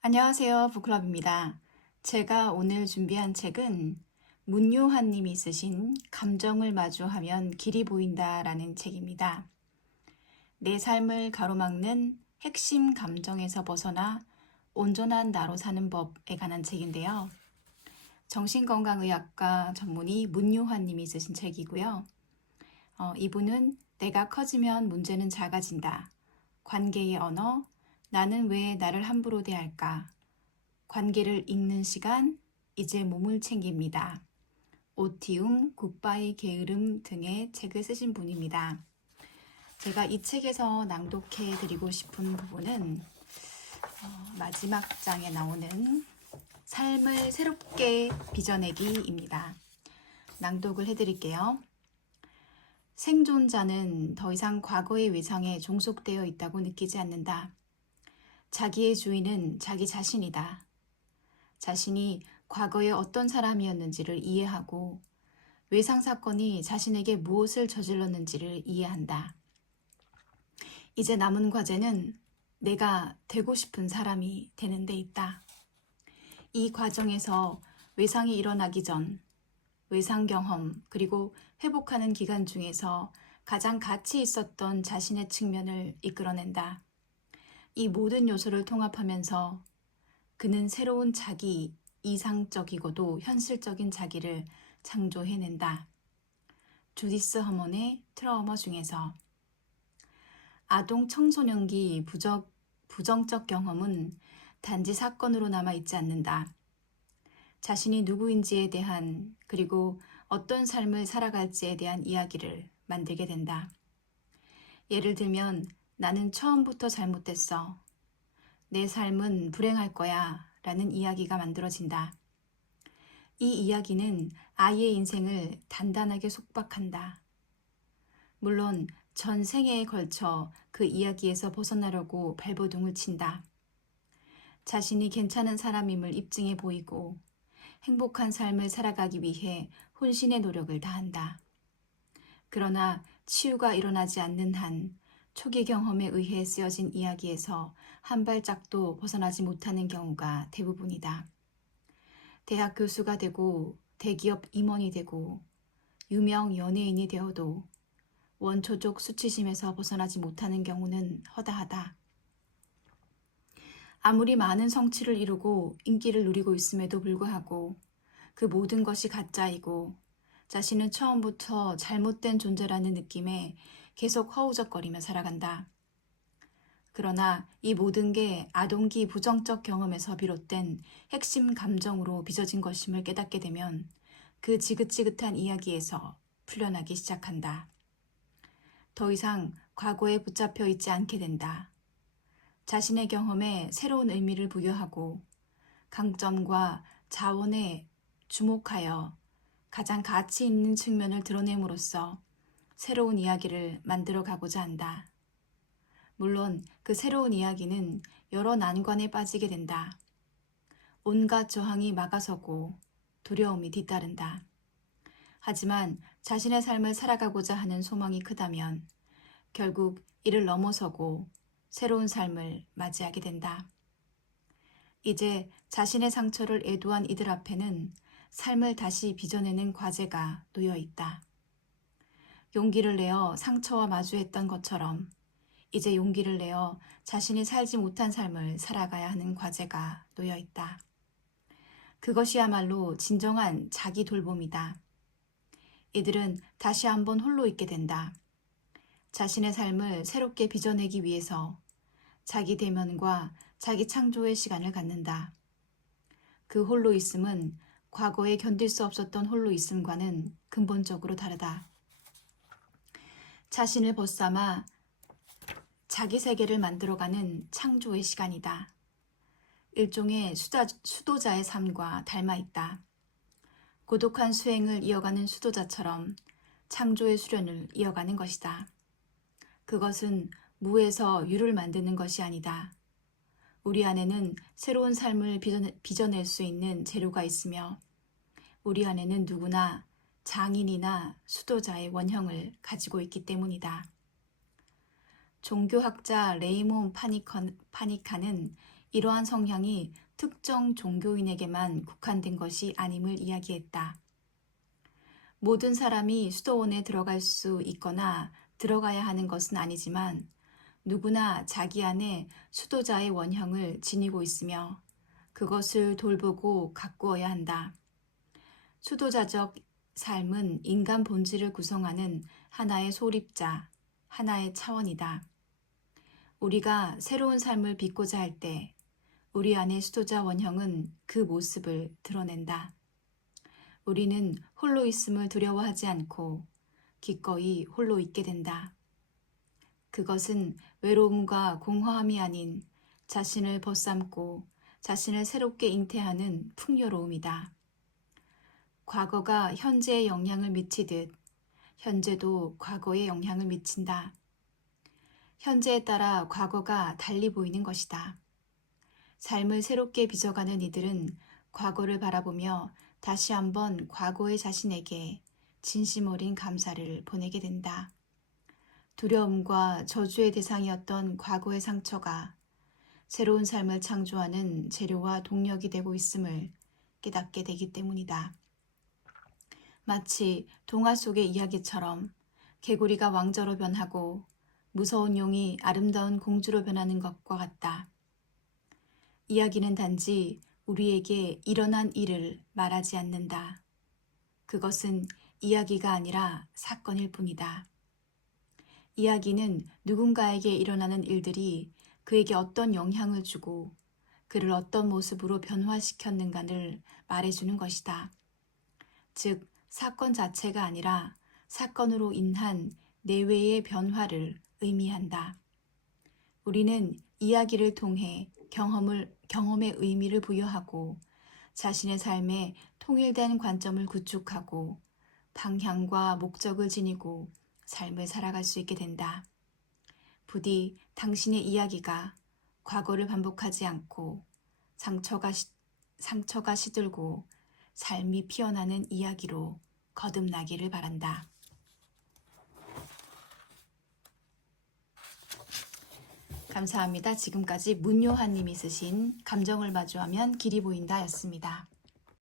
안녕하세요. 북클럽입니다. 제가 오늘 준비한 책은 문요한 님이 쓰신 감정을 마주하면 길이 보인다라는 책입니다. 내 삶을 가로막는 핵심 감정에서 벗어나 온전한 나로 사는 법에 관한 책인데요. 정신건강의학과 전문의 문요한 님이 쓰신 책이고요. 이분은 내가 커지면 문제는 작아진다. 관계의 언어, 나는 왜 나를 함부로 대할까? 관계를 읽는 시간, 이제 몸을 챙깁니다. 오티움, 굿바이 게으름 등의 책을 쓰신 분입니다. 제가 이 책에서 낭독해 드리고 싶은 부분은 마지막 장에 나오는 삶을 새롭게 빚어내기입니다. 낭독을 해드릴게요. 생존자는 더 이상 과거의 외상에 종속되어 있다고 느끼지 않는다. 자기의 주인은 자기 자신이다. 자신이 과거에 어떤 사람이었는지를 이해하고 외상 사건이 자신에게 무엇을 저질렀는지를 이해한다. 이제 남은 과제는 내가 되고 싶은 사람이 되는 데 있다. 이 과정에서 외상이 일어나기 전 외상 경험 그리고 회복하는 기간 중에서 가장 가치 있었던 자신의 측면을 이끌어낸다. 이 모든 요소를 통합하면서 그는 새로운 자기, 이상적이고도 현실적인 자기를 창조해낸다. 주디스 허먼의 트라우마 중에서 아동 청소년기 부정적 경험은 단지 사건으로 남아있지 않는다. 자신이 누구인지에 대한 그리고 어떤 삶을 살아갈지에 대한 이야기를 만들게 된다. 예를 들면 나는 처음부터 잘못됐어. 내 삶은 불행할 거야 라는 이야기가 만들어진다. 이 이야기는 아이의 인생을 단단하게 속박한다. 물론 전 생애에 걸쳐 그 이야기에서 벗어나려고 발버둥을 친다. 자신이 괜찮은 사람임을 입증해 보이고 행복한 삶을 살아가기 위해 혼신의 노력을 다한다. 그러나 치유가 일어나지 않는 한 초기 경험에 의해 쓰여진 이야기에서 한 발짝도 벗어나지 못하는 경우가 대부분이다. 대학 교수가 되고 대기업 임원이 되고 유명 연예인이 되어도 원초적 수치심에서 벗어나지 못하는 경우는 허다하다. 아무리 많은 성취를 이루고 인기를 누리고 있음에도 불구하고 그 모든 것이 가짜이고 자신은 처음부터 잘못된 존재라는 느낌에 계속 허우적거리며 살아간다. 그러나 이 모든 게 아동기 부정적 경험에서 비롯된 핵심 감정으로 빚어진 것임을 깨닫게 되면 그 지긋지긋한 이야기에서 풀려나기 시작한다. 더 이상 과거에 붙잡혀 있지 않게 된다. 자신의 경험에 새로운 의미를 부여하고 강점과 자원에 주목하여 가장 가치 있는 측면을 드러냄으로써 새로운 이야기를 만들어 가고자 한다. 물론 그 새로운 이야기는 여러 난관에 빠지게 된다. 온갖 저항이 막아서고 두려움이 뒤따른다. 하지만 자신의 삶을 살아가고자 하는 소망이 크다면 결국 이를 넘어서고 새로운 삶을 맞이하게 된다. 이제 자신의 상처를 애도한 이들 앞에는 삶을 다시 빚어내는 과제가 놓여 있다. 용기를 내어 상처와 마주했던 것처럼 이제 용기를 내어 자신이 살지 못한 삶을 살아가야 하는 과제가 놓여 있다. 그것이야말로 진정한 자기 돌봄이다. 이들은 다시 한번 홀로 있게 된다. 자신의 삶을 새롭게 빚어내기 위해서 자기 대면과 자기 창조의 시간을 갖는다. 그 홀로 있음은 과거에 견딜 수 없었던 홀로 있음과는 근본적으로 다르다. 자신을 벗삼아 자기 세계를 만들어가는 창조의 시간이다. 일종의 수도자의 삶과 닮아 있다. 고독한 수행을 이어가는 수도자처럼 창조의 수련을 이어가는 것이다. 그것은 무에서 유를 만드는 것이 아니다. 우리 안에는 새로운 삶을 빚어낼 수 있는 재료가 있으며 우리 안에는 누구나 장인이나 수도자의 원형을 가지고 있기 때문이다. 종교학자 레이몬 파니카는 이러한 성향이 특정 종교인에게만 국한된 것이 아님을 이야기했다. 모든 사람이 수도원에 들어갈 수 있거나 들어가야 하는 것은 아니지만 누구나 자기 안에 수도자의 원형을 지니고 있으며 그것을 돌보고 가꾸어야 한다. 수도자적 삶은 인간 본질을 구성하는 하나의 소립자, 하나의 차원이다. 우리가 새로운 삶을 빚고자 할 때 우리 안의 수도자 원형은 그 모습을 드러낸다. 우리는 홀로 있음을 두려워하지 않고 기꺼이 홀로 있게 된다. 그것은 외로움과 공허함이 아닌 자신을 벗삼고 자신을 새롭게 잉태하는 풍요로움이다. 과거가 현재에 영향을 미치듯 현재도 과거에 영향을 미친다. 현재에 따라 과거가 달리 보이는 것이다. 삶을 새롭게 빚어가는 이들은 과거를 바라보며 다시 한번 과거의 자신에게 진심 어린 감사를 보내게 된다. 두려움과 저주의 대상이었던 과거의 상처가 새로운 삶을 창조하는 재료와 동력이 되고 있음을 깨닫게 되기 때문이다. 마치 동화 속의 이야기처럼 개구리가 왕자로 변하고 무서운 용이 아름다운 공주로 변하는 것과 같다. 이야기는 단지 우리에게 일어난 일을 말하지 않는다. 그것은 이야기가 아니라 사건일 뿐이다. 이야기는 누군가에게 일어나는 일들이 그에게 어떤 영향을 주고 그를 어떤 모습으로 변화시켰는가를 말해주는 것이다. 즉, 사건 자체가 아니라 사건으로 인한 내외의 변화를 의미한다. 우리는 이야기를 통해 경험의 의미를 부여하고 자신의 삶에 통일된 관점을 구축하고 방향과 목적을 지니고 삶을 살아갈 수 있게 된다. 부디 당신의 이야기가 과거를 반복하지 않고 상처가 시들고 삶이 피어나는 이야기로 거듭나기를 바란다. 감사합니다. 지금까지 문요한님이 쓰신 감정을 마주하면 길이 보인다 였습니다.